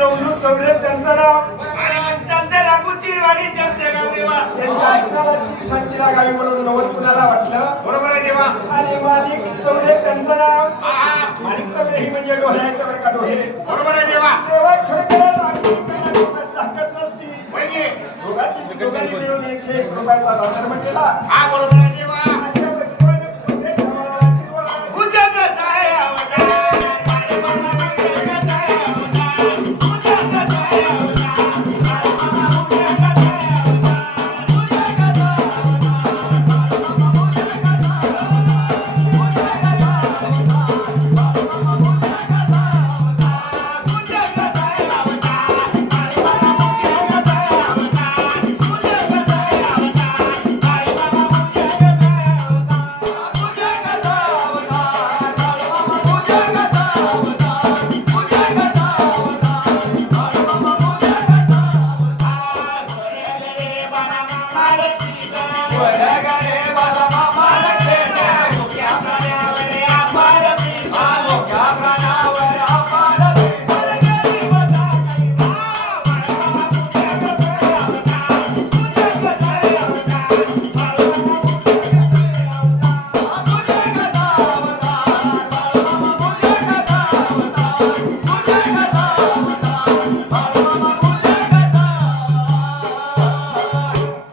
नवलू चौरे त्यांचं नाव चालते राघूची वाणी त्यांचे गाव देवा. त्यांची शांतीला गावी म्हणून नवल कुणाला वाटलं. बरोबर आहे देवा. आणि मालिक चौरे त्यांचं नाव मालिक चौरे ही म्हणजे डोह्याचं बरं का डोहे. बरोबर आहे देवा. तेव्हा खरं ताकद नसती. वहिनी दोघांनी मिळून 101 रुपयाचा बाजार म्हटलेला. हा बरोबर